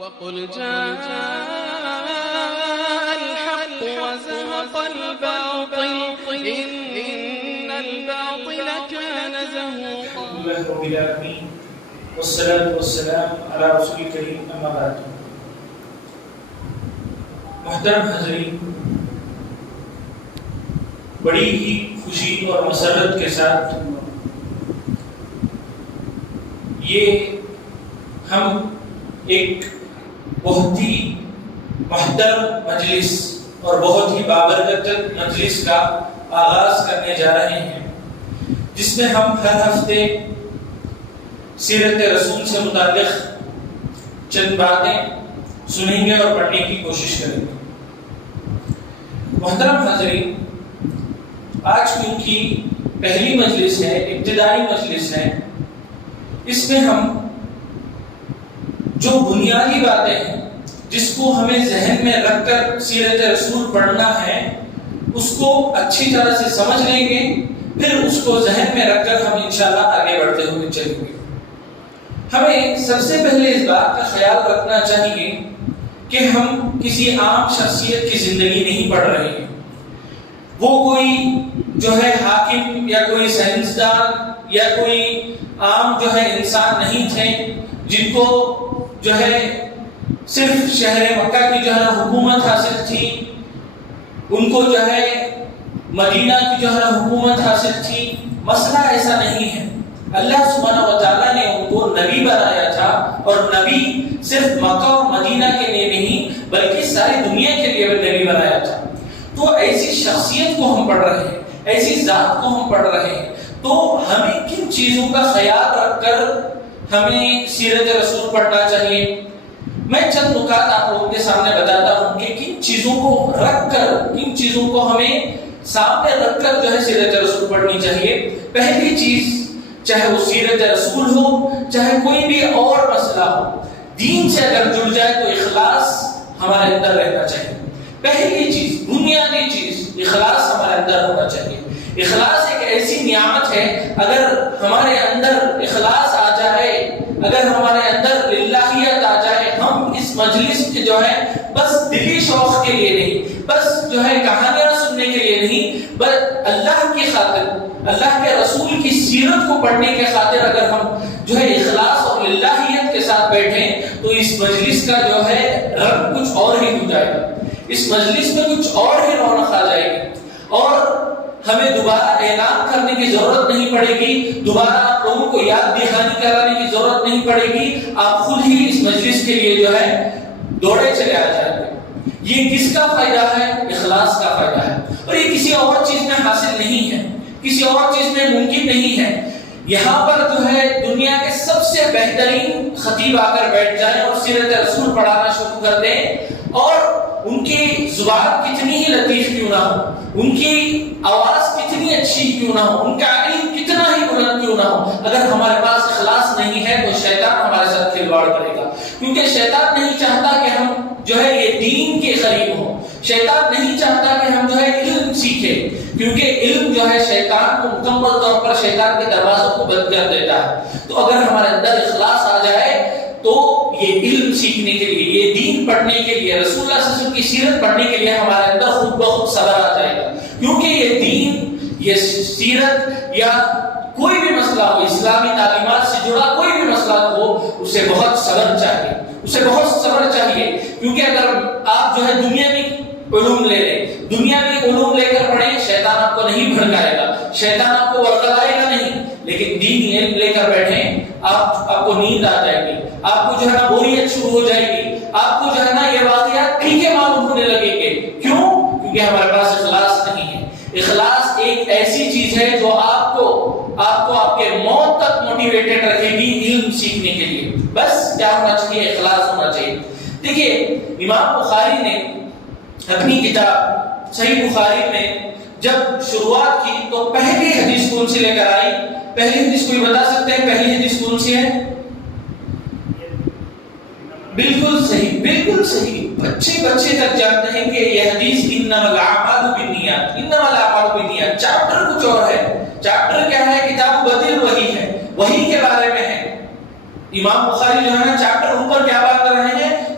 وقل جاء الحق وزهق الباطل إن الباطل كان زهوقا. اللہ رب العالمین والصلاة والسلام علی رسول کریم اما بعد. محترم حضرین، بڑی ہی خوشی اور مسرت کے ساتھ یہ ہم ایک بہت ہی محترم مجلس اور بہت ہی بابرکت مجلس کا آغاز کرنے جا رہے ہیں، جس میں ہم ہر ہفتے سیرت رسول سے متعلق چند باتیں سنیں گے اور پڑھنے کی کوشش کریں گے. محترم حاضرین، آج کیونکہ پہلی مجلس ہے، ابتدائی مجلس ہے، اس میں ہم جو بنیادی باتیں ہیں جس کو ہمیں ذہن میں رکھ کر سیرت رسول پڑھنا ہے اس کو اچھی طرح سے سمجھ لیں گے، پھر اس کو ذہن میں رکھ کر ہم انشاءاللہ آگے بڑھتے ہوئے چلیں گے. ہمیں سب سے پہلے اس بات کا خیال رکھنا چاہیے کہ ہم کسی عام شخصیت کی زندگی نہیں پڑھ رہے ہیں. وہ کوئی جو ہے حاکم یا کوئی سائنسدان یا کوئی عام جو ہے انسان نہیں تھے جن کو جو ہے صرف شہر مکہ کی جو ہے حکومت حاصل تھی، ان کو جو ہے مدینہ کی جو ہے حکومت حاصل تھی. مسئلہ ایسا نہیں ہے. اللہ سبحانہ و تعالیٰ نے ان کو نبی بنایا تھا، اور نبی صرف مکہ اور مدینہ کے لیے نہیں بلکہ ساری دنیا کے لیے نبی بنایا تھا. تو ایسی شخصیت کو ہم پڑھ رہے ہیں، ایسی ذات کو ہم پڑھ رہے ہیں، تو ہمیں کن چیزوں کا خیال رکھ کر ہمیں سیرت رسول پڑھنا چاہیے. میں چند نکات آپ لوگوں کے سامنے بتاتا ہوں کہ کن چیزوں کو رکھ کر، کن چیزوں کو ہمیں سامنے رکھ کر جو ہے سیرت رسول پڑھنی چاہیے. پہلی چیز، چاہے وہ سیرت رسول ہو چاہے کوئی بھی اور مسئلہ ہو، دین سے اگر جڑ جائے تو اخلاص ہمارے اندر رہنا چاہیے. پہلی چیز، بنیادی چیز، اخلاص ہمارے اندر ہونا چاہیے. اخلاص ایک ایسی نعمت ہے، اگر ہمارے اندر اخلاص آ جائے، اگر ہمارے اندر للہیت آ جائے، ہم اس مجلس کے جو ہے بس دلی شوق کے لیے نہیں، بس جو ہے کہانیاں سننے کے لیے نہیں، بس اللہ کی خاطر، اللہ کے رسول کی سیرت کو پڑھنے کے خاطر اگر ہم جو ہے اخلاص اور للہیت کے ساتھ بیٹھیں تو اس مجلس کا جو ہے رنگ کچھ اور ہی ہو جائے گا، اس مجلس میں کچھ اور ہی رونق آ جائے گی، اور ہمیں دوبارہ اعلان کرنے کی ضرورت نہیں پڑے گی، دوبارہ آپ لوگوں کو یاد دہانی کرانے کی ضرورت نہیں پڑے گی. آپ خود ہی اس مجلس کے لیے جو ہے دوڑے چلے آ جائیں گے. یہ کس کا فائدہ ہے؟ اخلاص کا فائدہ ہے، اور یہ کسی اور چیز میں حاصل نہیں ہے، کسی اور چیز میں ممکن نہیں ہے. یہاں پر جو ہے دنیا کے سب سے بہترین خطیب آ کر بیٹھ جائیں اور سیرت رسول پڑھانا شروع کر دیں، اور ان کی زبان کتنی ہی لطیف کیوں نہ ہو، ان کی آواز کتنی اچھی کیوں نہ ہو، ان کا علم کتنا ہی بلند کیوں نہ ہو، اگر ہمارے پاس اخلاص نہیں ہے تو شیطان ہمارے ساتھ کھلواڑ کرے گا. کیونکہ شیطان نہیں چاہتا کہ ہم جو ہے یہ دین کے قریب ہوں، شیطان نہیں چاہتا کہ ہم جو ہے علم سیکھیں، کیونکہ علم جو ہے شیطان کو مکمل طور پر شیطان کے دروازوں کو بند کر دیتا ہے. تو اگر ہمارے اندر اخلاص آ جائے تو یہ علم سیکھنے کے لیے، یہ دین پڑھنے کے لیے، رسول اللہ صلی اللہ علیہ وسلم کی سیرت پڑھنے کے لیے ہمارے اندر خود بخود صبر آ جائے گا. کیونکہ یہ دین، یہ سیرت یا کوئی بھی مسئلہ ہو، اسلامی تعلیمات سے جڑا کوئی بھی مسئلہ ہو، اسے بہت صبر چاہیے، اسے بہت صبر چاہیے. کیونکہ اگر آپ جو ہے دنیاوی علوم لے لیں، دنیاوی علوم لے کر پڑھیں، شیطان آپ کو نہیں بھڑکائے گا، شیطان آپ کو ورغلائے گا نہیں. لیکن دین علم لے کر بیٹھیں، آپ کو نیند آ جائے گی، آپ کو جو ہے نا بوریت شروع ہو جائے گی، آپ کو جو ہے نا یہ واقعات ٹھیک ہے معلوم ہونے لگیں گے. کیوں؟ کیونکہ ہمارے پاس اخلاص نہیں ہے. اخلاص ایک ایسی چیز ہے جو آپ کو آپ کے موت تک موٹیویٹڈ رکھے گی علم سیکھنے کے لیے. بس کیا ہونا چاہیے؟ اخلاص ہونا چاہیے. دیکھیے، امام بخاری نے اپنی کتاب صحیح بخاری میں جب شروعات کی تو پہلی حدیث کون سی لے کر آئی؟ پہلی حدیث کوئی بتا سکتے ہیں پہلی حدیث کون سی ہے؟ بالکل صحیح، بالکل صحیح. بچے تک جانتے ہیں کہ یہ حدیث انما الاعمال بالنیات، انما الاعمال بالنیات. چیپٹر کچھ اور ہے، چیپٹر کیا ہے؟ کتاب بدل وحی ہے، وحی کے بارے میں ہے. امام بخاری جو ہے نا چیپٹر اوپر کیا بات کر رہے ہیں؟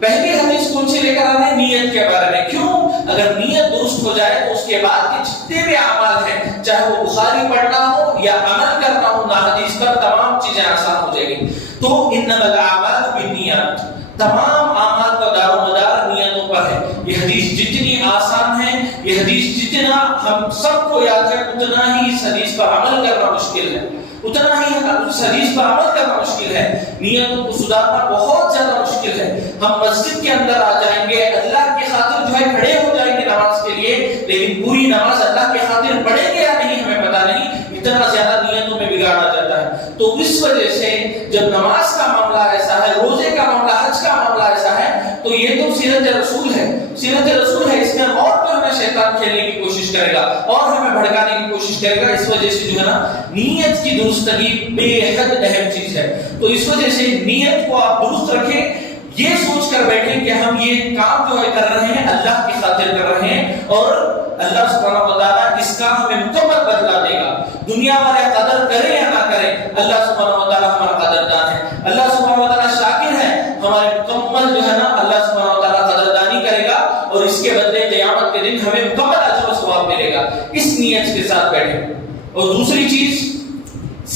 پہلی حدیث کون سی لے کر آ رہے ہیں؟ نیت کے بارے میں. کیوں؟ اگر نیت درست ہو جائے تو اس کے بعد کے جتنے بھی اعمال ہیں، چاہے وہ بخاری پڑھنا ہو یا عمل کرنا ہو نا حدیث پر، تمام چیزیں آسان ہو جائیں گی. تو انما الاعمال بالنیات، تمام اعمال کا دار و مدار نیتوں پر ہے. یہ حدیث جتنی آسان ہے، یہ حدیث جتنا ہم سب کو یاد ہے، اتنا ہی اس حدیث پر عمل کرنا مشکل ہے، اتنا ہی اس حدیث پر عمل کرنا مشکل ہے. نیتوں کو سدھارنا بہت زیادہ مشکل ہے. ہم مسجد کے اندر آ جائیں گے، اللہ کی خاطر جو ہے کھڑے ہو جائیں گے نماز کے لیے، لیکن پوری نماز اللہ کی خاطر پڑھیں گے یا نہیں ہمیں پتہ نہیں. اتنا زیادہ نیتوں میں بگاڑا جاتا ہے. تو اس وجہ سے جب نماز کا معاملہ ایسا ہے، روزے کا معاملہ، حج کا معاملہ ایسا ہے، تو یہ تو سیرت رسول ہے، سیرت رسول ہے. اس میں اور تو ہمیں شیطان کھیلنے کی کوشش کرے گا اور ہمیں بھڑکانے کی کوشش کرے گا. اس وجہ سے جو ہے نا، نیت کی درستگی بے حد اہم چیز ہے. تو اس وجہ سے نیت کو آپ درست رکھیں، یہ سوچ کر بیٹھیں کہ ہم یہ کام جو ہے کر رہے ہیں اللہ کی خاطر کر رہے ہیں، اور اللہ سبحانہ و تعالیٰ اس کا ہمیں مکمل بدلہ دے گا. دنیا والے قدر کریں یا نہ کریں، اللہ سبحانہ و تعالیٰ ہمارا قدردان ہے. اللہ سبحانہ و تعالیٰ شاکر ہے، ہمارے مکمل جو ہے نا اللہ سبحانہ و تعالیٰ قدردانی کرے گا، اور اس کے بدلے قیامت کے دن ہمیں مکمل اجر و ثواب ملے گا. اس نیت کے ساتھ بیٹھیں. اور دوسری چیز،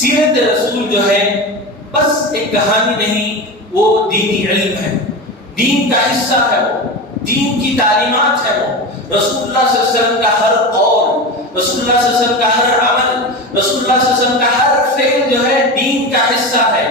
سیرت رسول جو ہے بس ایک کہانی نہیں، وہ دینی علم ہے، دین کا حصہ ہے، وہ دین کی تعلیمات ہے. وہ رسول اللہ صلی اللہ علیہ وسلم کا ہر قول، رسول اللہ صلی اللہ علیہ وسلم کا ہر عمل، رسول اللہ صلی اللہ علیہ وسلم کا ہر فعل جو ہے دین کا حصہ ہے.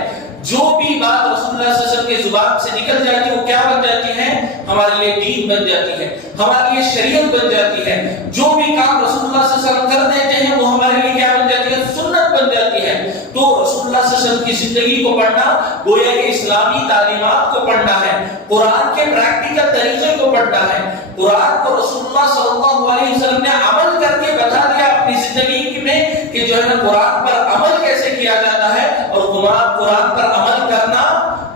جو بھی بات رسول اللہ صلی اللہ علیہ وسلم کی زبان سے نکل جاتی ہے وہ کیا بن جاتی ہے؟ ہمارے لیے دین بن جاتی ہے، ہمارے لیے شریعت بن جاتی ہے. جو بھی کام رسول اللہ صلی اللہ علیہ وسلم کر دیتے ہیں وہ ہمارے لیے کیا بن جاتی ہے؟ سنت بن جاتی ہے. تو رسول اللہ صلی اللہ علیہ وسلم کی زندگی کو پڑھنا گویا کہ اسلامی تعلیمات کو پڑھنا ہے، قرآن کے پریکٹیکل طریقے کو پڑھنا ہے. قرآن کو رسول اللہ صلی اللہ علیہ وسلم نے عمل کر کے بتا دیا اپنی زندگی میں کہ جو ہے نا قرآن پر عمل کیسے کیا جاتا ہے، اور قرآن پر عمل کرنا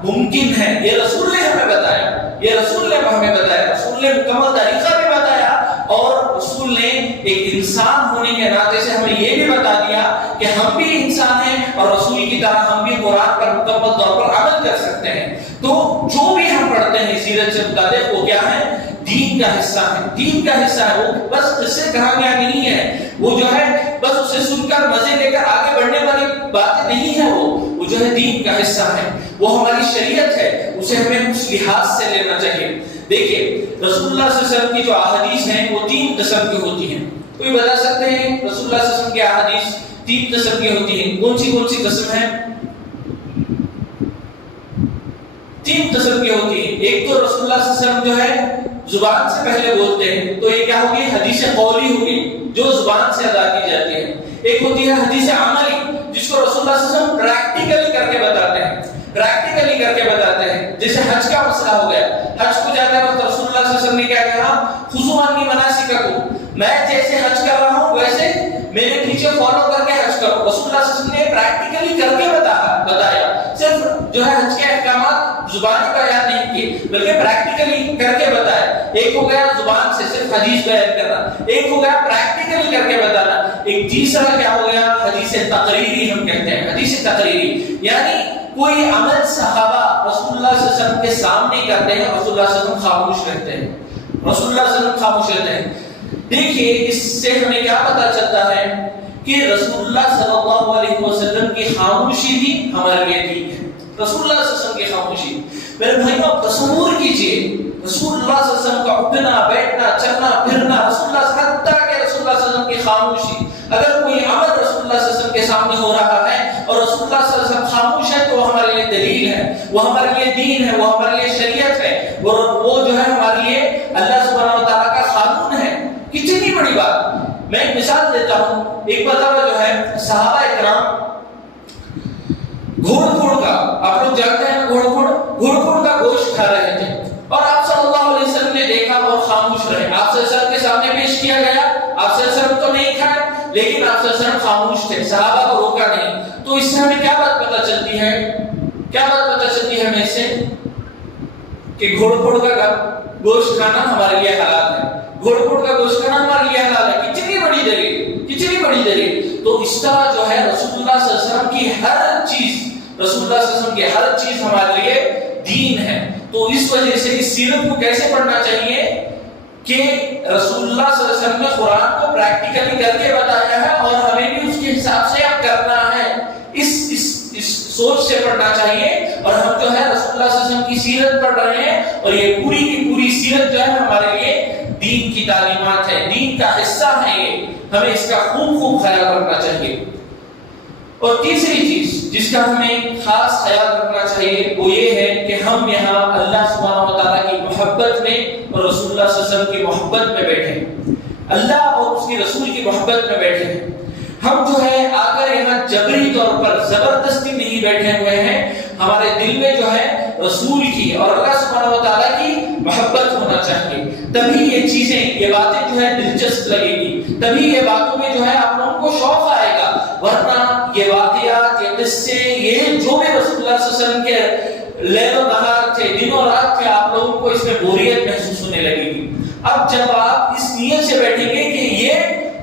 ممکن ہے. یہ رسول نے ہمیں بتایا، یہ رسول نے ہمیں بتایا، رسول نے مکمل طریقہ بھی بتایا، اور رسول نے ایک انسان ہونے کے ناطے سے ہمیں یہ بھی بتا دیا کہ ہم بھی انسان ہیں، اور رسول کی طرح ہم بھی قرآن پر مکمل طور پر عمل کر سکتے ہیں. تو جو بھی ہم پڑھتے ہیں سیرت سے متعلق، وہ کیا ہے؟ دین کا حصہ ہے، دین کا حصہ ہے. وہ بس اس سے کہانیاں نہیں ہے، وہ جو ہے بس اسے سن کر مزے لے کر آگے بڑھنے والی باتیں نہیں ہے. وہ جو ہے دین کا حصہ ہے، وہ ہماری شریعت ہے، اسے ہمیں اس لحاظ سے لینا چاہیے. دیکھیے رسول اللہ صلی اللہ علیہ وسلم کی جو احادیث ہیں وہ 3 قسم کی ہوتی ہیں. کوئی بتا سکتے ہیں رسول اللہ صلی اللہ علیہ وسلم کی احادیث 3 قسم کی ہوتی ہیں؟ کون سی قسم ہے؟ 3 قسم کی ہوتی ہیں. ایک تو رسول اللہ صلی اللہ علیہ وسلم جو ہے زبان سے پہلے بولتے ہیں، تو یہ کیا ہوگی؟ حدیث قولی ہوگی، جو زبان سے ادا کی جاتی ہے. ایک ہوتی ہے حدیث عملی، جس کو رسول اللہ صلی اللہ علیہ وسلم پریکٹیکلی کر کے بتاتے ہیں، پریکٹیکلی کر کے بتاتے ہیں. جیسے حج کا مسئلہ ہو گیا، حج کو جاتے وقت رسول اللہ صلی اللہ علیہ وسلم نے کیا کہا؟ خذوا عنی مناسککم، میں جیسے حج کر رہا ہوں ویسے میرے پیچھے فالو کر کے حج کرو. رسول اللہ صلی اللہ علیہ وسلم نے پریکٹیکلی کر کے بتایا. صرف جو ہے حج کے احکامات زبانی بیان نہیں کیے، بلکہ پریکٹیکلی کر کے بتایا. ایک ہو گیا زبان سے صرف حدیث بیان کرنا، ایک ہو گیا پریکٹیکلی کر کے بتانا، ایک تیسرا کیا ہو گیا؟ حدیث تقریری ہم کہتے ہیں. حدیث تقریری یعنی کوئی عمل صحابہ رسول اللہ صلی اللہ علیہ وسلم کے سامنے کرتے ہیں، رسول اللہ صلی اللہ علیہ وسلم خاموش رہتے ہیں، رسول اللہ صلی اللہ علیہ وسلم خاموش رہتے ہیں. دیکھیے اس سے ہمیں کیا پتہ چلتا ہے کہ رسول اللہ صلی اللہ علیہ وسلم کی خاموشی بھی ہمارے لیے دین ہے. رسول اللہ صلی اللہ علیہ وسلم کی خاموشی، میرے بھائیوں تصور کیجئے رسول اللہ صلی اللہ علیہ وسلم کا اٹھنا بیٹھنا چلنا پھرنا، رسول اللہ صلی اللہ علیہ وسلم حتیٰ کہ رسول اللہ صلی اللہ علیہ وسلم کی خاموشی. اگر کوئی عمل رسول اللہ صلی اللہ علیہ وسلم کے سامنے ہو رہا ہے اور رسول اللہ صلی اللہ علیہ وسلم خاموش ہے، تو وہ ہمارے لیے دلیل ہے، وہ ہمارے لیے دین ہے، وہ ہمارے لیے شریعت ہے، وہ جو ہے ہمارے لیے اللہ سبحانہ و تعالیٰ کا قانون ہے. کتنی بڑی بات. میں ایک مثال دیتا ہوں. ایک مرتبہ جو ہے صحابہ اکرام گھوڑ کا، آپ لوگ جانتے ہیں گھوڑ کا گوشت کھا رہے تھے، اور آپ صلی اللہ علیہ وسلم نے دیکھا اور خاموش رہے. آپ صلی اللہ علیہ وسلم کے سامنے پیش کیا گیا، آپ صلی اللہ علیہ وسلم تو نہیں کھائے، لیکن آپ صلی اللہ علیہ وسلم خاموش تھے، صحابہ کو روکا نہیں. تو اس سے ہمیں کیا بات پتہ چلتی ہے؟ کیا بات پتہ چلتی ہے ہمیں اس سے؟ کہ گھوڑ کا گوشت کھانا ہمارے لیے حلال ہے، گھوڑ کا گوشت کھانا ہمارے لیے حلال ہے. کتنی بڑی دلیل، کتنی بڑی دلیل. تو اس طرح جو ہے رسول اللہ صلی اللہ علیہ وسلم کی ہر چیز، رسول اللہ صلی اللہ علیہ وسلم کی ہر چیز ہمارے لیے دین ہے. تو اس وجہ سے اس سیرت کو کیسے پڑھنا چاہیے کہ رسول اللہ صلی اللہ علیہ وسلم نے قرآن کو پریکٹیکلی کر کے بتایا ہے اور ہمیں بھی اس کے حساب سے اب کرنا ہے، اس سوچ سے پڑھنا چاہیے. اور ہم جو ہے رسول اللہ صلی اللہ علیہ وسلم کی سیرت پڑھ رہے ہیں اور یہ پوری کی پوری سیرت جو ہے ہمارے لیے دین کی تعلیمات ہے، دین کا حصہ ہے، یہ ہمیں اس کا خوب خیال رکھنا چاہیے. اور تیسری چیز جس کا ہمیں خاص خیال رکھنا چاہیے وہ یہ ہے کہ ہم یہاں اللہ سبحانہ و تعالیٰ کی محبت میں اور رسول اللہ صلی اللہ علیہ وسلم کی محبت میں بیٹھے، اللہ اور اس کی رسول کی محبت میں بیٹھے ہیں. ہم جو ہے آ کر یہاں جبری طور پر زبردستی نہیں بیٹھے ہوئے ہیں، ہمارے دل میں جو ہے رسول کی اور اللہ سبحانہ و تعالیٰ کی محبت ہونا چاہیے. تبھی یہ چیزیں، یہ باتیں جو ہے دلچسپ لگے گی، تبھی یہ باتوں میں جو ہے آپ لوگوں کو شوق آئے گا. ورنہ یہ واقعات، یہ قصے، یہ جو بھی رسول اللہ صلی اللہ علیہ وسلم کے لیل و نہار تھے، دن و رات تھے، آپ لوگوں کو اس میں بوریت محسوس ہونے لگے گی. اب جب آپ اس نیت سے بیٹھیں گے کہ یہ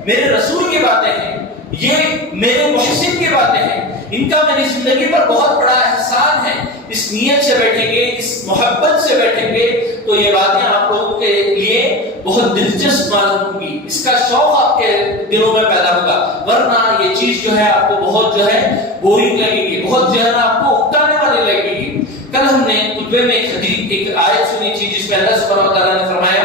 میرے رسول کی باتیں ہیں، یہ میرے محسن کی باتیں ہیں، ان کا میری زندگی پر بہت بڑا احسان ہے، اس نیت سے بیٹھیں گے، اس محبت سے بیٹھیں گے، تو یہ باتیں آپ لوگوں کے لیے بہت دلچسپ معلوم ہوگی، اس کا شوق آپ کے دلوں میں پیدا ہوگا. ورنہ یہ چیز جو ہے آپ کو بہت جو ہے بورنگ لگے گی، بہت جو ہے نا آپ کو اکتانے والی لگے گی. کل ہم نے خطبے میں ایک آیت سنی تھی جس میں اللہ سبحانہ و تعالیٰ نے فرمایا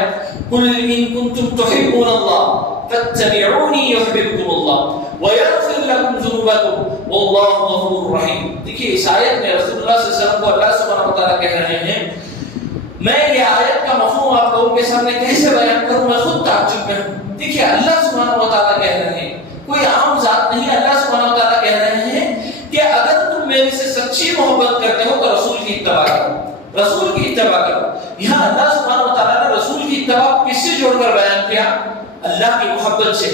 قُلْ إِن كُنتُمْ تُحِبُّونَ اللَّهَ فَاتَّبِعُونِي يُحْبِبْكُمُ اللَّهُ وَيَغْفِرْ لَكُمْ ذُنُوبَكُمْ وَاللَّهُ غَفُورٌ رَحِيمٌ. دیکھیے اس آیت میں رسول اللہ صلی اللہ علیہ وسلم کو اللہ سبحانہ و تعالیٰ کہہ رہے ہیں، میں یہ آیت کا مفہوم آپ لوگوں کے سامنے کیسے بیان کروں، میں خود تعجب میں ہوں. دیکھیے اللہ سبحانہ و تعالیٰ کہہ رہے ہیں، کوئی عام ذات نہیں، اللہ سبحانہ و تعالیٰ کہہ رہے ہیں کہ اگر تم میرے سے سچی محبت کرتے ہو تو رسول کی اتباع کرو، رسول کی اتباع کرو. یہاں اللہ سبحانہ و تعالیٰ نے رسول کی اتباع کس سے جوڑ کر بیان کیا؟ اللہ کی محبت سے.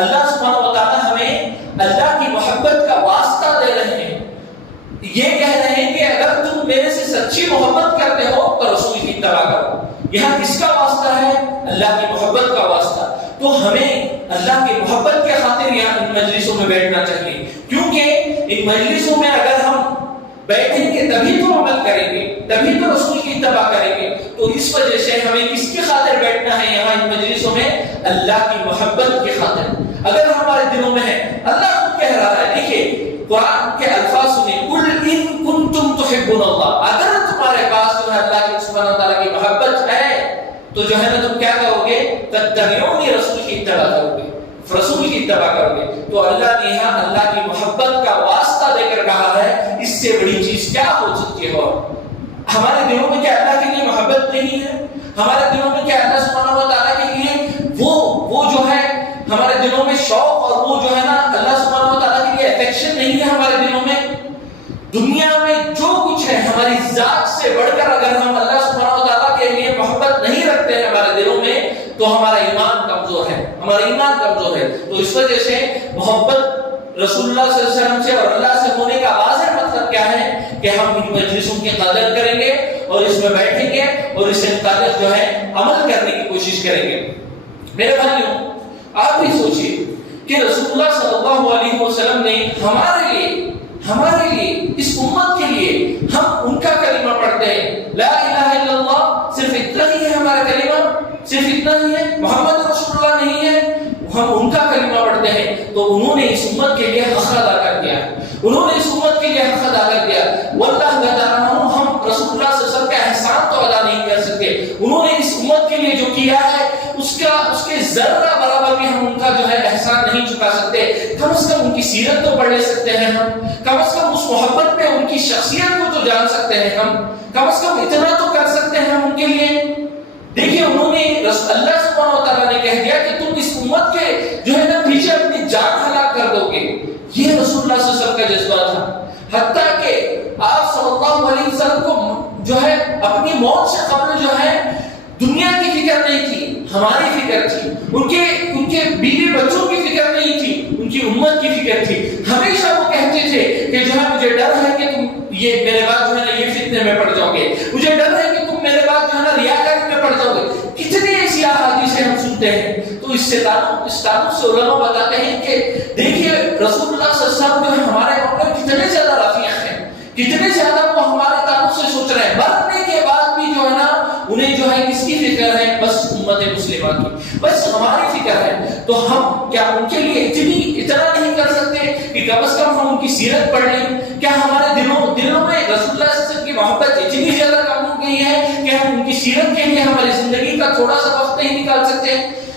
اللہ سبحانہ و تعالیٰ ہمیں اللہ کی محبت کا واسطہ دے رہے ہیں، یہ کہہ رہے ہیں کہ اگر تم میرے سے سچی محبت کرتے ہو تو رسول کی اتباع کرو. یہاں کس کا واسطہ ہے؟ اللہ کی محبت کا واسطہ. تو ہمیں اللہ کی محبت کے خاطر یہاں ان مجلسوں میں بیٹھنا چاہیے، کیونکہ ان مجلسوں میں اگر ہم بیٹھیں گے تبھی تو عمل کریں گے، تبھی تو رسول کی اتباع کریں گے. تو اس وجہ سے ہمیں کس کی خاطر بیٹھنا ہے یہاں ان مجلسوں میں؟ اللہ کی محبت کی خاطر. اگر ہمارے دلوں میں ہے، اللہ خود کہہ رہا ہے، دیکھیے قرآن کے الفاظ سنیں، قُلْ إِن كُنتُمْ تُحِبُّونَ اللَّهَ، اگر تمہارے پاس جو ہے اللہ کی سبحانہ و تعالیٰ کی محبت ہے تو جو ہے نا تم کیا کرو گے؟ تتبعونی، رسول کی اتباع کرو گے، رسول کی اتباع کرو گے. تو اللہ نے یہاں اللہ کی محبت کا واسطہ دے کر کہا ہے، اس سے بڑی چیز کیا ہو سکتی ہے؟ ہمارے دلوں میں کیا اللہ کے لیے محبت نہیں ہے؟ ہمارے دلوں میں کیا اللہ سبحانہ و تعالیٰ کے لیے وہ جو ہے ہمارے دلوں میں شوق اور وہ جو ہے نا اللہ سبحانہ و تعالیٰ کے لیے افیکشن نہیں ہے ہمارے دلوں میں؟ دنیا میں جو کچھ ہے ہماری ذات سے بڑھ کر اگر ہم اللہ سبحانہ و تعالیٰ کے لیے محبت نہیں رکھتے ہیں ہمارے دلوں میں تو ہمارا ایمان کمزور ہے، ہمارا ایمان کمزور ہے. تو اس وجہ سے محبت رسول اللہ صلی اللہ علیہ وسلم سے اور اللہ سے ہونے کا واضح مطلب کیا ہے کہ ہم ان مجلسوں کی قدر کریں گے اور اس میں بیٹھیں گے اور اس سے مطابق جو ہے عمل کرنے کی کوشش کریں گے. میرے بھائیوں آپ بھی سوچیے کہ رسول اللہ صلی اللہ علیہ وسلم نے ہمارے لیے اس امت کے لیے ہم ان کا کلمہ پڑھتے ہیں، لا الہ الا اللہ، صرف اتنا ہی ہے ہمارا کلمہ، صرف اتنا ہی ہے، محمد رسول اللہ نہیں ہے، ہم ان کا کلمہ پڑھتے ہیں. تو انہوں نے اس امت کے لیے حق ادا کر دیا، انہوں نے اس امت کے لیے حق ادا کر دیا. واللہ بتا رہا ہوں ہم رسول اللہ صلی اللہ علیہ وسلم کا احسان تو ادا نہیں کر سکتے. انہوں نے اس امت کے لیے جو کیا ہے اس کے ذرہ برابر بھی ہم ان کا جو ہے احسان نہیں چکا سکتے. کم از کم ان کی سیرت تو پڑھ لے سکتے ہیں ہم، کم از کم اس محبت میں ان کی شخصیت کو تو جان سکتے ہیں ہم، کم از کم اتنا تو کر سکتے ہیں ہم ان کے لیے. دیکھیے انہوں نے اللہ سبحانہ و تعالیٰ نے کہہ دیا کہ تم اس امت کے جو ہے نا پیچھے اپنی جان ہلاک کر دو گے. یہ رسول اللہ صلی اللہ علیہ وسلم کا جذبہ تھا، حتیٰ کہ آپ صلی اللہ علیہ وسلم کو جو ہے اپنی موت سے قبل جو ہے دنیا کی فکر نہیں تھی، ہماری فکر تھی. ان کے بیوی بچوں کی فکر نہیں تھی، ان کی امت کی فکر تھی. ہمیشہ وہ کہتے تھے کہ جو ہے مجھے ڈر ہے کہ تم یہ میرے بعد جو ہے نا یہ فتنے میں پڑ جاؤ گے، مجھے ڈر ہے کہ تم میرے بعد جو ہے نا ریاکاری میں پڑ جاؤ گے. کتنی ایسی احادیثیں ہم سنتے ہیں. تو اس تعلق سے علماء بتاتے ہیں کہ دیکھیے رسول اللہ صلی اللہ علیہ وسلم جو ہے ہمارے اوپر کتنے زیادہ رفیق ہیں، کتنے زیادہ وہ ہمارے تعلق سے سوچ رہے ہیں. مرنے کے بعد بھی جو ہے بس امت مسلمہ کی، بس ہماری فکر ہے، تو ہم کیا ان کے لیے اتنا نہیں کر سکتے کہ کم از کم ہم ان کی سیرت پڑھ لیں؟ کیا ہمارے دلوں میں رسول اللہ صلی اللہ علیہ وسلم کی محبت اتنی زیادہ کم ہو گئی ہے کہ ہم ان کی سیرت کے لیے ہماری زندگی کا تھوڑا سا وقت نہیں نکال سکتے؟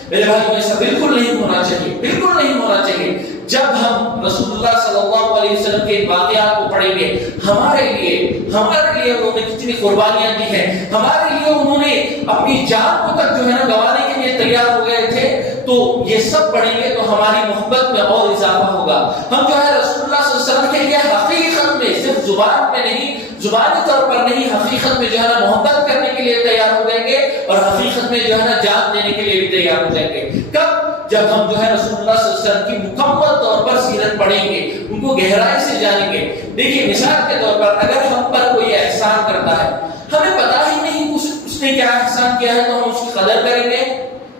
میرے بھائیو ایسا بالکل نہیں ہونا چاہیے، بالکل نہیں ہونا چاہیے۔ جب ہم رسول اللہ صلی اللہ علیہ وسلم کے واقعات کو پڑھیں گے، ہمارے لیے انہوں نے کتنی قربانیاں دی ہیں، ہمارے لیے انہوں نے اپنی جان کو تک جو ہے نا گنوانے کے لیے تیار ہو گئے تھے، تو یہ سب پڑھیں گے تو ہماری محبت میں اور اضافہ ہوگا۔ ہم جو ہے رسول اللہ صلی اللہ علیہ وسلم کے لیے حقیقت میں صرف زبان میں نہیں، زبانی طور پر نہیں، حقیقت میں جو ہے نا محبت کرنے کے لیے تیار ہو جائیں گے، اور حقیقت میں جو ہے نا جان دینے کے لیے بھی تیار ہو جائیں گے۔ کب؟ جب ہم جو ہے رسول اللہ صلی اللہ علیہ وسلم کی مکمل طور پر سیرت پڑھیں گے، ان کو گہرائی سے جانیں گے۔ دیکھیے مثال کے طور پر اگر ہم پر کوئی احسان کرتا ہے، ہمیں پتہ ہی نہیں اس نے کیا احسان کیا ہے، تو ہم اس کی قدر کریں گے؟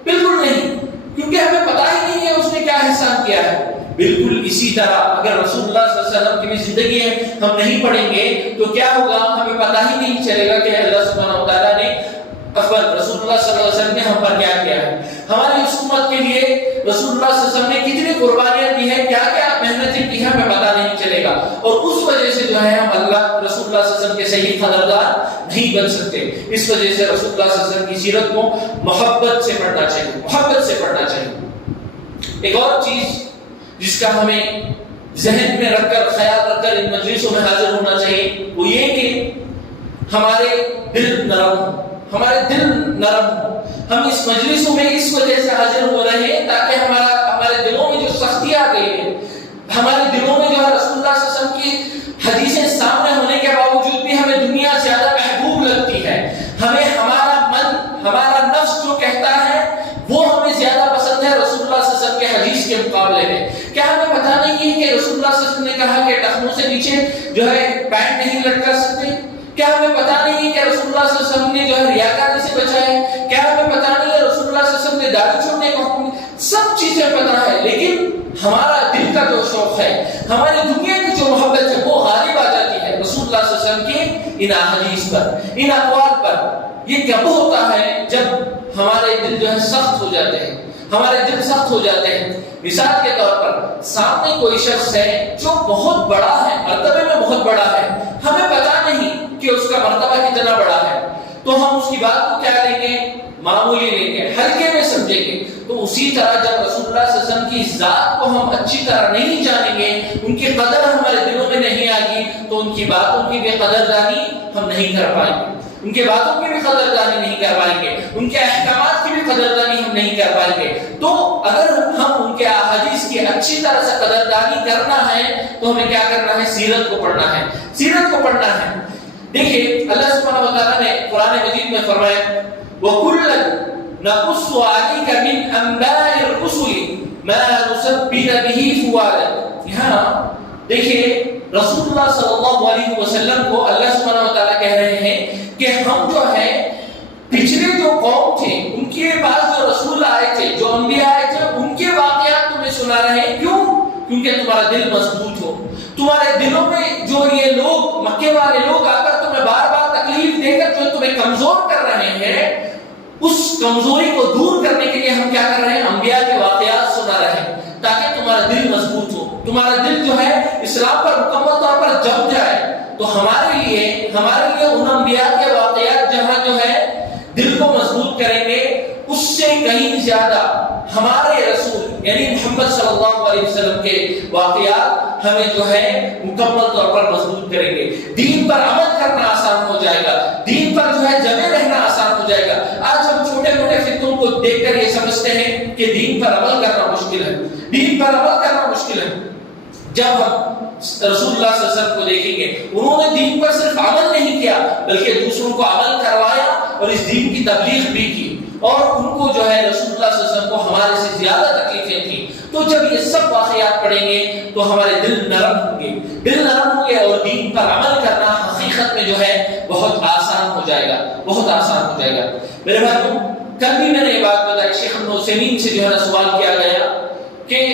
بالکل نہیں، کیونکہ ہمیں پتہ ہی نہیں ہے اس نے کیا احسان کیا ہے۔ بالکل اسی طرح اگر رسول اللہ صلی اللہ علیہ وسلم کی بھی زندگی ہے ہم نہیں پڑھیں گے تو کیا ہوگا؟ ہمیں پتہ ہی نہیں چلے گا کہ اللہ سبحانہ وتعالیٰ نے رسول اللہ صلی اللہ علیہ وسلم نے ہم پر کیا کیا ہے، ہماری اس امت کے لیے رسول اللہ صلی اللہ علیہ وسلم نے کتنی قربانیاں دی ہیں، کیا کیا محنتیں کی ہیں، ہمیں پتہ نہیں چلے گا، اور اس وجہ سے جو ہے ہم اللہ رسول اللہ صلی اللہ علیہ وسلم کے صحیح قدردان نہیں بن سکتے۔ اس وجہ سے رسول اللہ صلی اللہ علیہ وسلم کی سیرت کو محبت سے پڑھنا چاہیے، محبت سے پڑھنا چاہیے۔ ایک اور چیز جس کا ہمیں ذہن میں رکھ کر، خیال رکھ کر ان مجلسوں میں حاضر ہونا چاہیے، وہ یہ کہ ہمارے دل نرم ہو، ہمارے دل نرم ہو۔ ہم اس مجلسوں میں اس وجہ سے حاضر ہو رہے ہیں تاکہ ہمارے دلوں میں جو سختی آ گئی ہے، ہمارے دلوں میں جو ہے رسول اللہ صلی اللہ علیہ وسلم کی حدیثیں سامنے ہونے کے باوجود بھی ہمیں دنیا زیادہ محبوب لگتی ہے، ہمیں ہمارا من، ہمارا نفس جو کہتا ہے وہ ہمیں زیادہ پسند ہے رسول اللہ صلی اللہ علیہ وسلم کے حدیث کے مقابلے میں۔ کیا ہمیں پتہ نہیں ہے کہ رسول اللہ صلی اللہ علیہ وسلم نے کہا کہ ٹخنوں سے نیچے جو ہے پینٹ نہیں لٹکا سکتے؟ کیا ہمیں پتہ نہیں ہے کہ رسول اللہ صلی اللہ علیہ وسلم نے جو ہے ریاکاری سے بچا ہے؟ کیا ہمیں پتہ نہیں ہے رسول اللہ صلی اللہ علیہ وسلم نے داڑھی چھوڑنے کا حکم؟ سب چیزیں پتہ ہے، لیکن ہمارا دل کا جو شوق ہے، ہماری دنیا کی جو محبت ہے وہ غالب آ جاتی ہے رسول اللہ صلی اللہ علیہ وسلم کی ان احادیث پر، ان اقوال پر۔ یہ کب ہوتا ہے؟ جب ہمارے دل جو ہے سخت ہو جاتے ہیں، ہمارے دل سخت ہو جاتے ہیں۔ مثال کے طور پر سامنے کوئی شخص ہے جو بہت بڑا ہے، مرتبے میں بہت بڑا ہے، ہمیں پتہ نہیں کہ اس کا مرتبہ کتنا بڑا ہے، تو ہم اس کی بات کو کیا لیں گے؟ معمولی لیں گے، ہلکے میں سمجھیں گے۔ تو اسی طرح جب رسول اللہ صلی اللہ علیہ وسلم کی ذات کو ہم اچھی طرح نہیں جانیں گے، ان کی قدر ہمارے دلوں میں نہیں آئے گی، تو ان کی باتوں کی بھی قدردانی ہم نہیں کر پائیں گے، ان کے باتوں کی بھی قدردانی نہیں کر پائیں گے، ان کے احکامات کی بھی قدردانی ہم نہیں کر پائیں گے۔ تو اگر ہم ان کے احادیث کی اچھی طرح سے قدردانی کرنا ہے تو ہمیں کیا کرنا ہے؟ سیرت کو پڑھنا ہے، سیرت کو پڑھنا ہے۔ دیکھیے اللہ سبحانہ وتعالیٰ نے قرآن مجید میں فرمایا وَكُلًّا نَقُصُّ عَلَيْكَ مِنْ أَنْبَاءِ الرُّسُلِ مَا نُثَبِّتُ بِهِ فُؤَادَكَ۔ یہاں دیکھیے رسول اللہ صلی اللہ علیہ وسلم کو اللہ سبحانہ وتعالیٰ کہہ رہے ہیں کہ ہم جو ہے پچھلے جو قوم تھے ان کے پاس جو رسول آئے تھے، جو انبیاء آئے تھے، ان کے واقعات تمہیں سنا رہے ہیں۔ کیوں؟ کیونکہ تمہارا دل مضبوط ہو، تمہارے دلوں میں جو یہ لوگ، مکے والے لوگ آ کر تمہیں بار بار تکلیف دے کر جو تمہیں کمزور کر رہے ہیں، اس کمزوری کو دور کرنے کے لیے ہم کیا کر رہے ہیں؟ انبیاء کے واقعات سنا رہے ہیں تاکہ تمہارا دل مضبوط ہو، تمہارا دل جو ہے اسلام پر مکمل طور پر جم جائے۔ تو ہمارے لیے ان انبیاء کے واقعات جہاں جو ہے دل کو مضبوط کریں گے، اس سے کہیں زیادہ ہمارے رسول یعنی محمد صلی اللہ علیہ وسلم کے واقعات ہمیں جو ہے مکمل طور پر مضبوط کریں گے۔ دین پر عمل کرنا آسان ہو جائے گا، دین پر جو ہے جمے رہنا آسان ہو جائے گا۔ آج ہم چھوٹے موٹے فتنوں کو دیکھ کر یہ سمجھتے ہیں کہ دین پر عمل کرنا مشکل ہے، دین پر عمل کرنا مشکل ہے۔ جب ہم رسول اللہ صلی اللہ علیہ وسلم کو دیکھیں گے، انہوں نے دین پر صرف عمل نہیں کیا بلکہ دوسروں کو عمل کروایا اور اس دین کی تبلیغ بھی کی، اور ان کو جو ہے رسول اللہ صلی اللہ علیہ وسلم کو ہمارے سے زیادہ تکلیفیں تھیں۔ تو جب یہ سب واقعات پڑھیں گے تو ہمارے دل نرم ہوں گے، دل نرم ہوں گے، اور دین پر عمل کرنا حقیقت میں جو ہے بہت آسان ہو جائے گا، بہت آسان ہو جائے گا۔ میرے بھائیوں، کل بھی میں نے یہ بات بتائی، شیخ ابن عثیمین سے جو ہے نا سوال کیا گیا کہ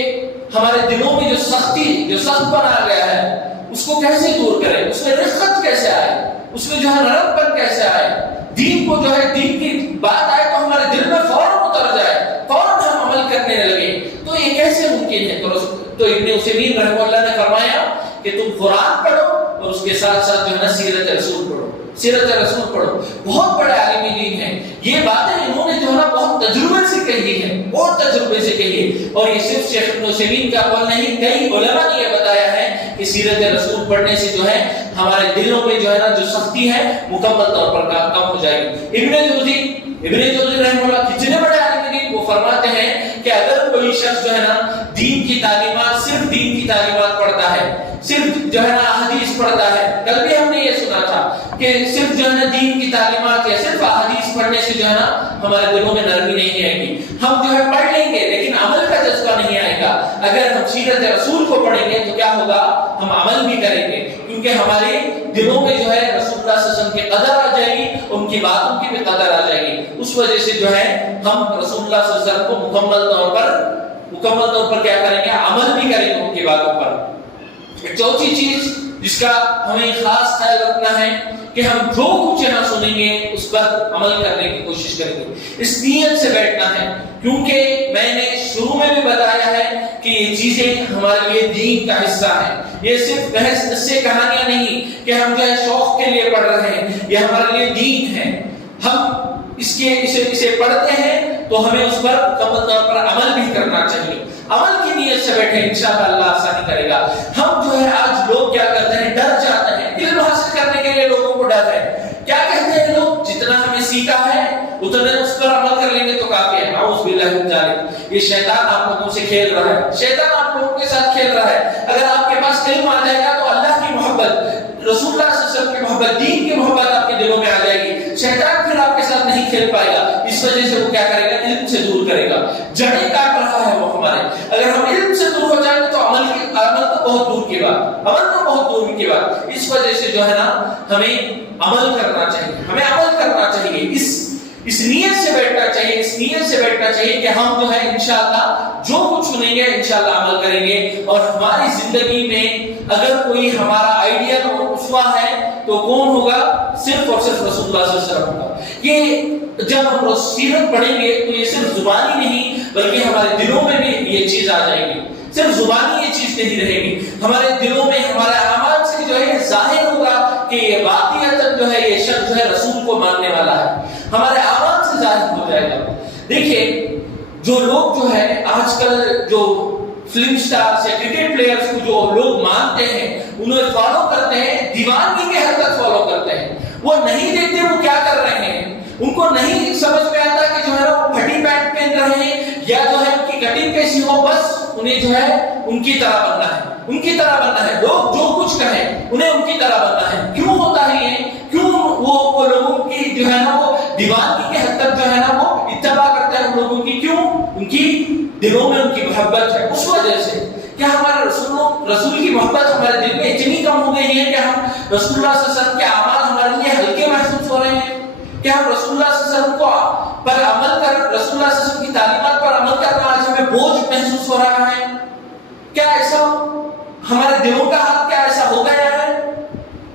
ہمارے دلوں میں جو سخت پن آ گیا ہے اس کو کیسے دور کریں، اس میں رقت کیسے آئے، اس میں جو ہے نرم پن کیسے آئے۔ دین کو جو ہے دین کی بات آئے تو ہمارے دل میں فوراً اتر جائے، فوراً ہم عمل کرنے لگے، تو یہ کیسے ممکن ہے؟ تو ابن عثیمین رحمہ اللہ نے فرمایا کہ تم قرآن پڑھو اور اس کے ساتھ ساتھ جو ہے نا سیرت رسول پڑھو، سیرت رسول پڑھو۔ بہت بڑے عالم دین ہیں، یہ باتیں انہوں نے جو ہے نا بہت تجربے سے کہی ہے، بہت تجربے سے کہی ہے، اور یہ صرف شیخ ابن عثیمین کا قول نہیں، کئی علماء نے یہ بتایا ہے کہ سیرت رسول پڑھنے سے جو ہے ہمارے دلوں میں جو ہے نا جو سختی ہے مکمل طور پر کم ہو جائے گی۔ ابن جوزی رحمہ اللہ کتنے بڑے عالم دین، وہ فرماتے ہیں کہ اگر کوئی شخص جو ہے نا دین کی تعلیمات، صرف دین کی تعلیمات پڑھتا ہے، صرف جو ہے نا احادیث پڑھتا ہے، کل بھی ہم نے یہ سنا تھا کہ صرف جو ہے نا دین کی تعلیمات یا صرف احادیث پڑھنے سے جو ہے نا ہمارے دلوں میں نرمی نہیں آئے گی، ہم جو ہے پڑھ لیں گے لیکن عمل کا جذبہ نہیں آئے گا۔ اگر ہم سیرت رسول کو پڑھیں گے تو کیا ہوگا؟ ہم عمل بھی کریں گے، کیونکہ ہمارے دلوں میں جو ہے رسول اللہ صلی اللہ علیہ وسلم کی قدر آ جائے گی، ان کی باتوں کی بھی قدر آ جائے گی، اس وجہ سے جو ہے ہم رسول اللہ صلی اللہ علیہ وسلم کو مکمل طور پر کیا کریں گے؟ عمل بھی کریں گے ان کی باتوں پر۔ چوتھی چیز جس کا ہمیں خاص خیال رکھنا ہے کہ ہم جو کچھ یہاں سنیں گے اس پر عمل کرنے کی کوشش کریں گے، اس نیت سے بیٹھنا ہے، کیونکہ میں نے شروع میں بھی بتایا ہے کہ یہ چیزیں ہمارے لیے دین کا حصہ ہیں، یہ صرف بحث سے کہانیاں نہیں کہ ہم جو ہے شوق کے لیے پڑھ رہے ہیں، یہ ہمارے لیے دین ہے، ہم اسے پڑھتے ہیں تو ہمیں اس پر مکمل طور پر عمل بھی کرنا چاہیے، عمل کی نیت سے بیٹھے، انشاءاللہ اللہ آسانی کرے گا۔ ہم جو ہے آج لوگ کیا کرتے ہیں؟ ڈر جاتے ہیں، علم حاصل کرنے کے لیے لوگوں کو ڈر ہے، کیا کہتے ہیں لوگ؟ جتنا ہمیں سیکھا ہے اتنا اس پر عمل کر لیں گے تو کافی ہے، اعوذ باللہ من ذالک، یہ شیطان آپ لوگوں سے کھیل رہا ہے، شیطان آپ لوگوں کے ساتھ کھیل رہا ہے۔ اگر آپ کے پاس علم آ جائے گا تو اللہ کی محبت، رسول اللہ صلی اللہ علیہ وسلم کی محبت، دین کی محبت آپ کے دلوں میں آ جائے گی، شیطان پھر آپ کے ساتھ نہیں کھیل پائے گا، اس وجہ سے وہ کیا کرے گا؟ علم سے دور کرے گا، جڑیں کاٹ رہا ہے وہ ہمارے۔ اگر ہم علم سے دور ہو جائیں گے تو عمل تو بہت دور کی بات، اس وجہ سے جو ہے نا ہمیں عمل کرنا چاہیے، اس نیت سے بیٹھنا چاہیے کہ ہم جو ہے انشاءاللہ جو کچھ سنیں گے انشاءاللہ عمل کریں گے، اور ہماری زندگی میں اگر کوئی ہمارا آئیڈیل اور اسوہ ہے تو کون ہوگا؟ صرف اور صرف رسول اللہ صلی اللہ علیہ وسلم ہوگا۔ یہ جب ہم سیرت پڑھیں گے تو یہ صرف زبانی نہیں بلکہ ہمارے دلوں میں بھی یہ چیز آ جائے گی، صرف زبانی یہ چیز نہیں رہے گی، ہمارے دلوں میں ہمارے اعمال سے جو ہے ظاہر ہوگا کہ یہ واقعتاً جو ہے یہ شخص جو ہے رسول کو ماننے والا ہے، ہمارے اعمال سے ظاہر ہو جائے گا۔ دیکھیں جو لوگ جو ہے آج کل جو فلم سٹارز یا کرکٹ پلیئرز کو جو لوگ مانتے ہیں، انہیں فالو کرتے ہیں، دیوانگی کے حد تک فالو کرتے ہیں، وہ نہیں دیکھتے وہ کیا کر رہے ہیں، ان کو نہیں سمجھ میں آتا کہ جو ہے وہ پھٹی پینٹ پہن رہے ہیں یا جو ہے ان کی کٹنگ کیسی ہو، بس انہیں جو ہے ان کی طرح بننا ہے، لوگ جو کچھ کہیں انہیں ان کی طرح بننا ہے۔ کیوں ہوتا ہے یہ؟ کیوں وہ لوگوں کی جو ہے نا وہ دیوانگی کے حد تک جو ہے نا وہ اتباع کرتے ہیں ان لوگوں کی؟ کیوں؟ ان کی دلوں میں ان کی محبت ہے، اس وجہ سے۔ کیا ہمارے رسول کی محبت ہمارے دل میں اتنی کم ہو گئی ہے کہ ہم رسول اللہ صلی اللہ علیہ وسلم کے اعمال ہمارے لیے ہلکے محسوس ہو رہے ہیں؟ کیا ہم رسول اللہ صلی اللہ علیہ وسلم پر عمل کر، رسول اللہ صلی اللہ علیہ وسلم کی تعلیمات پر عمل کرنا آج ہمیں بوجھ محسوس ہو رہا ہے؟ کیا ایسا ہمارے دلوں کا حال کیا ایسا ہو گیا ہے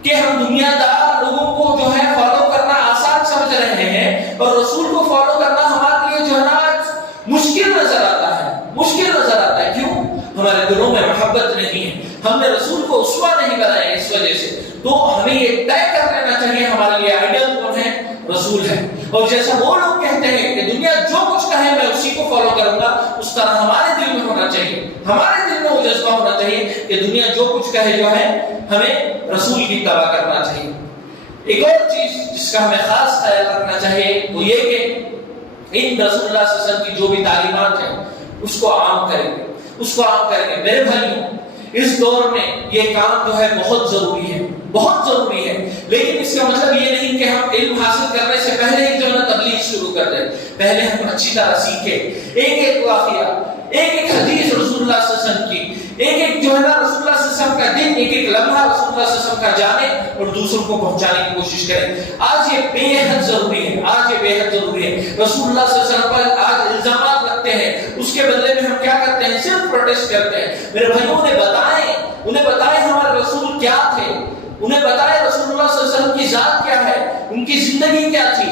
کہ ہم دنیا دار لوگوں کو جو ہے فالو کرنا آسان سمجھ رہے ہیں اور رسول کو فالو کرنا ہمارے لیے جو ہے نا مشکل نظر آتا ہے؟ کیوں؟ ہمارے دلوں میں محبت نہیں ہے، ہم نے رسول کو اسوہ نہیں بنایا، اس وجہ سے۔ تو ہمیں یہ طے کر لینا چاہیے ہمارے لیے آئیڈل کون ہے؟ رسول ہے، اور جیسا وہ لوگ کہتے ہیں کہ دنیا جو کچھ کہے میں اسی کو فالو کروں گا، اس طرح ہمارے دل میں ہونا چاہیے، ہمارے دل میں وہ جذبہ ہونا چاہیے کہ دنیا جو کچھ کہے جو ہے ہمیں رسول کی اتباع کرنا چاہیے۔ ایک اور چیز جس کا ہمیں خاص خیال رکھنا چاہیے وہ یہ کہ ان رسول اللہ صلی اللہ علیہ وسلم کی جو بھی تعلیمات ہیں اس کو عام کریں گے۔ میرے بھائیوں، اس دور میں یہ کام جو ہے بہت ضروری ہے، لیکن اس کا مطلب یہ نہیں کہ ہم علم حاصل کرنے سے پہلے ہی جو ہے تبلیغ شروع کر دیں، پہلے ہم اچھی طرح سیکھیں، ایک واقعہ، ایک حدیث رسول اللہ صلی اللہ علیہ وسلم کی، ایک جو ہے نا رسول اللہ صلی اللہ علیہ وسلم کا دن، ایک لمحہ رسول اللہ صلی اللہ علیہ وسلم کا جانے اور دوسروں کو پہنچانے کی کوشش کریں۔ آج یہ بے حد ضروری ہے، رسول اللہ صلی اللہ علیہ وسلم پر آج الزامات لگتے ہیں، اس کے بدلے میں ہم کیا کرتے ہیں؟ صرف پروٹیسٹ کرتے ہیں۔ میرے بھائیوں، انہیں بتائیں ہمارے رسول کیا تھے، انہیں بتائے رسول اللہ صلی اللہ علیہ وسلم کی ذات کیا ہے، ان کی زندگی کیا تھی۔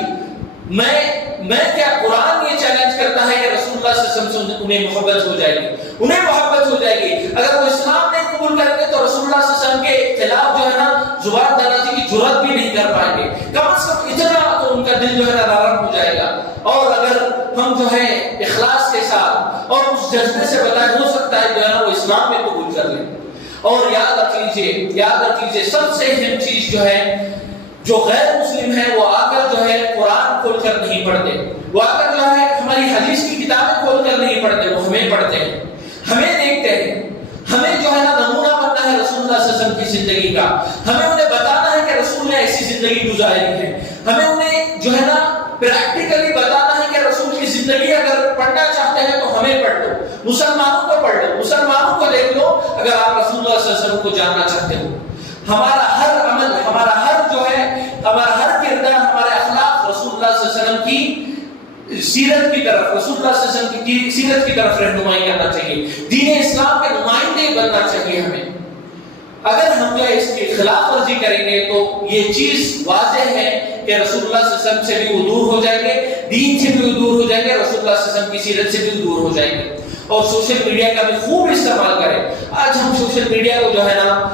میں کیا قرآن یہ چیلنج کرتا ہے کہ رسول اللہ صلی اللہ علیہ وسلم سے انہیں محبت ہو جائے گی، انہیں محبت ہو جائے گی۔ اگر وہ اسلام نہیں قبول کریں گے تو رسول اللہ صلی اللہ علیہ وسلم کے خلاف جو ہے نا زبان درازی کی جرات بھی نہیں کر پائیں گے، کم از کم اتنا تو ان کا دل جو ہے نا نرم ہو جائے گا۔ اور اگر ہم جو ہے اخلاص کے ساتھ اور اس جذبے سے بتائیں، ہو سکتا ہے جو ہے نا وہ اسلام میں قبول کر لیں۔ اور یاد رکھ لیجیے سب سے اہم چیز جو ہے، جو غیر مسلم ہے وہ آ کر جو ہے قرآن کھول کر نہیں پڑھتے، وہ آ کر جو ہے ہماری حدیث کی کتابیں کھول کر نہیں پڑھتے، وہ ہمیں پڑھتے ہیں، ہمیں دیکھتے ہیں۔ ہمیں جو ہے نا نمونہ بننا ہے رسول اللہ صلی اللہ علیہ وسلم کی زندگی کا، ہمیں انہیں بتانا ہے کہ رسول نے ایسی زندگی گزاری ہے، ہمیں انہیں جو ہے نا پریکٹیکلی بتانا ہے کہ رسول کی زندگی اگر پڑھنا چاہتے ہیں تو ہمیں پڑھ لو، مسلمانوں کو پڑھ لو، مسلمانوں کو دیکھ لو اگر آپ رسول اللہ صلی اللہ علیہ وسلم کو جاننا چاہتے ہو۔ ہمارا ہر عمل، ہمارا ہر جو ہے، ہمارا ہر کردار، ہمارے اخلاق رسول اللہ صلی اللہ علیہ وسلم کی سیرت کی طرف، رسول اللہ صلی اللہ علیہ وسلم کی سیرت کی طرف رہنمائی کرنا چاہیے، دین اسلام کے نمائندے بننا چاہیے ہمیں۔ اگر ہم جو ہے اس کی خلاف ورزی کریں گے تو یہ چیز واضح ہے کہ رسول اللہ صلی اللہ علیہ وسلم سے بھی وہ دور ہو جائیں گے، دین سے بھی وہ دور ہو جائیں گے، رسول اللہ صلی اللہ علیہ وسلم کی سیرت سے بھی دور ہو جائیں گے۔ اور سوشل میڈیا کا بھی خوب استعمال کریں۔ آج ہم سوشل میڈیا کو جو ہے نا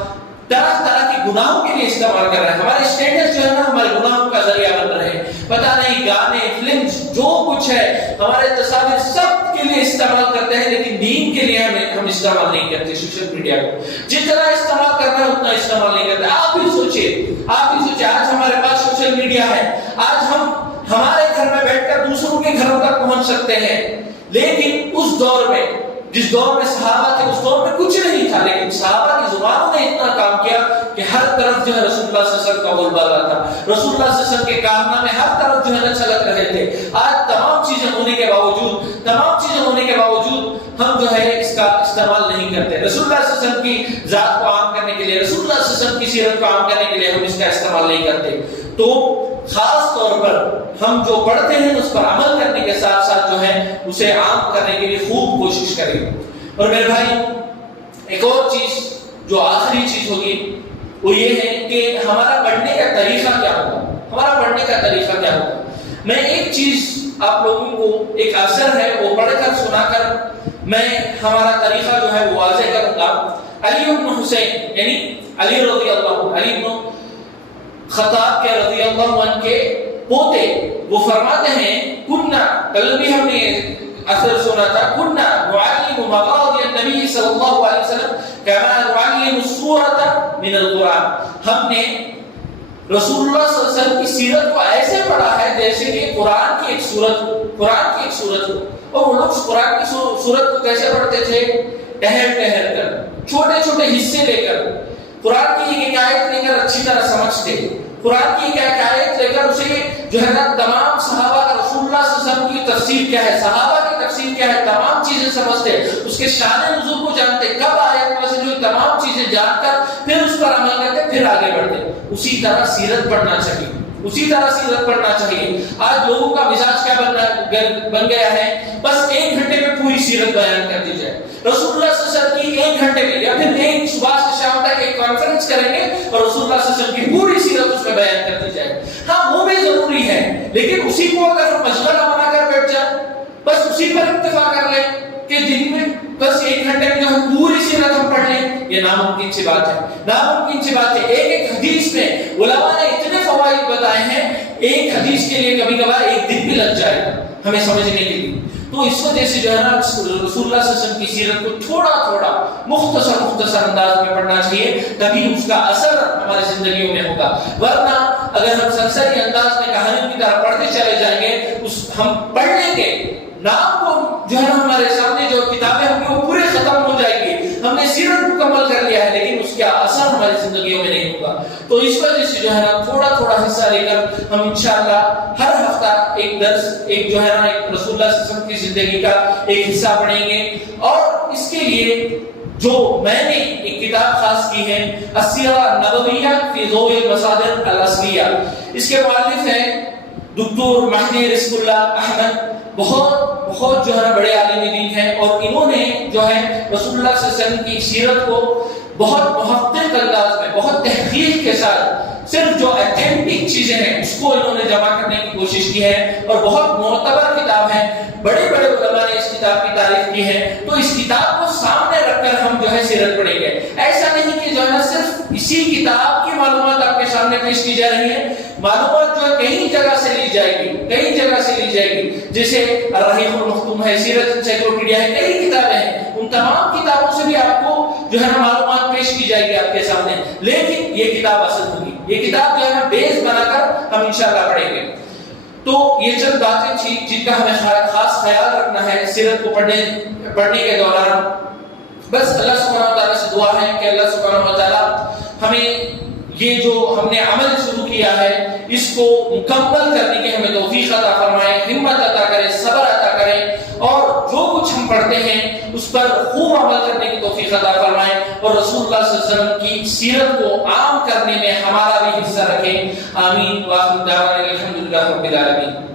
طرح طرح کے گناہوں کے لیے استعمال کر رہے ہیں، ہمارے اسٹیٹس جو ہے نا ہمارے گناہوں کا ذریعہ بن رہے ہیں، پتہ نہیں گانے، فلم، جو کچھ ہے ہمارے تصاویر سب کے لیے استعمال کرتے ہیں، لیکن دین کے لیے ہم استعمال نہیں کرتے سوشل میڈیا کو۔ جتنا استعمال کرنا ہے اتنا استعمال نہیں کرتے۔ آپ ہی سوچیں آج ہمارے پاس سوشل میڈیا ہے، آج ہم ہمارے گھر میں بیٹھ کر دوسروں کے گھروں تک پہنچ سکتے ہیں، لیکن اس دور میں، جس دور میں صحابہ تھے، اس دور میں کچھ نہیں تھا، لیکن صحابہ کی زبانوں نے اتنا کام کیا کہ ہر طرف جو ہے رسول اللہ صلی اللہ علیہ وسلم کا بول بالا تھا، رسول اللہ صلی اللہ علیہ وسلم کے کارنامے ہر طرف جو ہے نا چھلک رہے تھے۔ آج تمام چیزیں ہونے کے باوجود ہم جو ہے اس کا استعمال نہیں کرتے۔ رسول اللہ صلی اللہ علیہ وسلم کی ذات کو عام کرنے کے لیے، رسول اللہ صلی اللہ علیہ وسلم کی سیرت کو عام کرنے کے لیے ہم اس کا استعمال نہیں کرتے۔ تو خاص طور پر ہم جو پڑھتے ہیں اس پر عمل کرنے کے ساتھ ساتھ جو ہے اسے عام کرنے کے لیے خوب کوشش کریں۔ اور میرے بھائی ایک اور چیز جو آخری چیز ہوگی وہ یہ ہے کہ ہمارا پڑھنے کا طریقہ کیا ہوگا۔ میں ایک چیز آپ لوگوں کو، ایک اثر ہے وہ پڑھ کر سنا کر میں ہمارا طریقہ جو ہے وہ واضح کروں گا۔ علی بن حسین یعنی علی رضی اللہ، علی بن خطاب کے رضی اللہ عنہ کے پوتے، وہ فرماتے ہیں کننا، کل بھی ہم نے اثر سنا تھا، کننا نعلم مغازی النبی صلی اللہ علیہ وسلم کما نعلم السورۃ من القرآن۔ ہم نے رسول اللہ صلی اللہ علیہ وسلم کی سیرت کو ایسے پڑھا ہے جیسے کہ قرآن کی ایک سورت ہو۔ اور وہ لوگ قرآن کی سورت کو کیسے پڑھتے تھے؟ ٹہر کر، چھوٹے چھوٹے حصے لے کر، قرآن کی ایک آیت لے کر اچھی طرح سمجھتے، قرآن کی ایک آیت لے کر اسے جو ہے نا تمام صحابہ کا، رسول اللہ صلی اللہ علیہ وسلم کی تفسیر کیا ہے، صحابہ کی تفسیر کیا ہے، تمام چیزیں سمجھتے، اس کے شان نزول کو جانتے، کب آیت میں سے جو تمام چیزیں جان کر پھر اس پر عمل کرتے، پھر آگے بڑھتے۔ اسی طرح سیرت پڑھنا چاہیے۔ آج لوگوں کا مزاج کیا بن گیا ہے، بس 1 گھنٹے میں پوری سیرت بیان کر دی جائے۔ رسول اللہ صلی اللہ علیہ وسلم کی 1 گھنٹے میں یا پھر ایک صبح سے شام تک ایک کانفرنس کریں گے اور رسول اللہ صلی اللہ علیہ وسلم کی پوری سیرت اس میں بیان کر دی جائے۔ ہاں وہ بھی ضروری ہے، لیکن اسی کو اگر ہم مشغلہ بنا کر بیٹھ جائیں، بس اسی پر اکتفا کر لیں کہ دن میں بس 1 گھنٹے میں جو ہم پوری سیرت ہم پڑھ لیں، یہ ناممکن سی بات ہے۔ ایک حدیث میں علماء نے اتنے فوائد بتائے ہیں، ایک حدیث کے لیے کبھی کبھار 1 دن بھی لگ جائے گا ہمیں سمجھنے کے لیے۔ تو اس وجہ سے جو ہے نا رسول اللہ صلی اللہ علیہ وسلم کی سیرت کو تھوڑا مختصر انداز میں پڑھنا چاہیے، تبھی اس کا اثر ہماری زندگیوں میں ہوگا۔ ورنہ اگر ہم سرسری انداز میں کہانیوں کی طرح پڑھتے چلے جائیں گے، ہم پڑھ لیں گے، نام کو جو ہے نا ہمارے سامنے جو کتابیں ہوں گی وہ پورے ختم ہو جائے گی، ہم نے سیرت مکمل کر لیا ہے، لیکن اس کا اثر ہماری زندگیوں میں نہیں ہوگا۔ تو اس وجہ سے جو ہے نا تھوڑا حصہ لے کر ہم انشاءاللہ ہر ہفتہ ایک درس، ایک جو ہے نا ایک رسول اللہ صلی اللہ علیہ وسلم کی زندگی کا ایک حصہ پڑھیں گے۔ اور اس کے لیے جو میں نے ایک کتاب خاص کی ہے، السیرہ النبویہ فی ضوء المصادر الاصلیہ، اس کے مؤلف ہیں دکتور مہدی رزق اللہ احمد، بہت جو ہے نا بڑے عالم دین ہیں، اور انہوں نے جو ہے رسول اللہ صلی اللہ علیہ وسلم کی سیرت کو بہت محقق انداز میں، بہت تحقیق کے ساتھ صرف جو ایتھینٹک چیزیں ہیں اس کو انہوں نے جمع کرنے کی کوشش کی ہے، اور بہت معتبر کتاب ہے، بڑے بڑے علماء نے اس کتاب کی تعریف کی ہے۔ تو اس کتاب کو سامنے رکھ کر ہم جو ہے سیرت پڑھیں گے۔ ایسا نہیں کہ جو ہے صرف اسی کتاب کی معلومات آپ کے سامنے پیش کی جا رہی ہیں، معلومات جو ہے کئی جگہ سے لی جائے گی، کئی جگہ سے لی جائے گی، جیسے الرحیق المختوم ہے، سیرت انسائکلوپیڈیا ہے، کئی کتابیں ہیں، ان تمام کتابوں سے بھی آپ کو جو ہے معلومات پیش کی جائے گی آپ کے سامنے، لیکن یہ کتاب اصل ہوگی، یہ کتاب جو ہے بیس بنا کر ہم انشاءاللہ پڑھیں گے۔ تو یہ چند باتیں تھی جن کا ہمیں خاص خیال رکھنا ہے سیرت کو پڑھنے کے دوران۔ بس اللہ سبحانہ و تعالیٰ سے دعا ہے کہ اللہ سبحانہ و تعالیٰ ہمیں یہ جو ہم نے عمل شروع کیا ہے اس کو مکمل کرنے کی ہمیں توفیق عطا فرمائے، ہمت عطا کرے، صبر عطا کرے، اور جو کچھ ہم پڑھتے ہیں اس پر خوب عمل کرنے کی توفیق عطا فرمائے، اور رسول اللہ صلی اللہ علیہ وسلم کی سیرت کو عام کرنے میں ہمارا بھی حصہ رکھے۔ آمین۔ وآخر دعوانا الحمدللہ رب العالمین۔